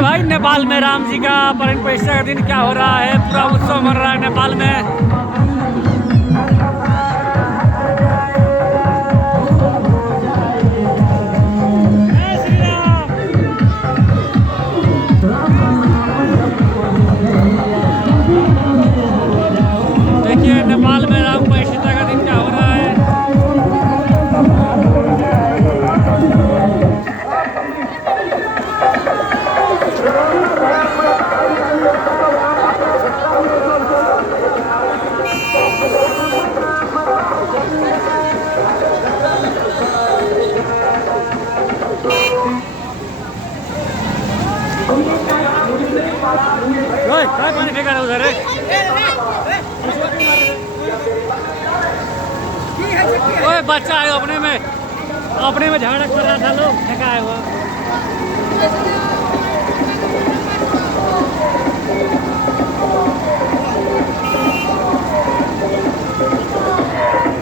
देखिए भाई नेपाल में राम जी का प्राण प्रतिष्ठा का दिन क्या हो रहा है, पूरा उत्सव मन रहा है नेपाल में। देखिए नेपाल में राम प्रतिष्ठा का दिन क्या हो रहा है। काय पानी फेंका रहा उधर ओए बच्चा है अपने में झगड़ा कर रहा था, लोग फेंका है वो।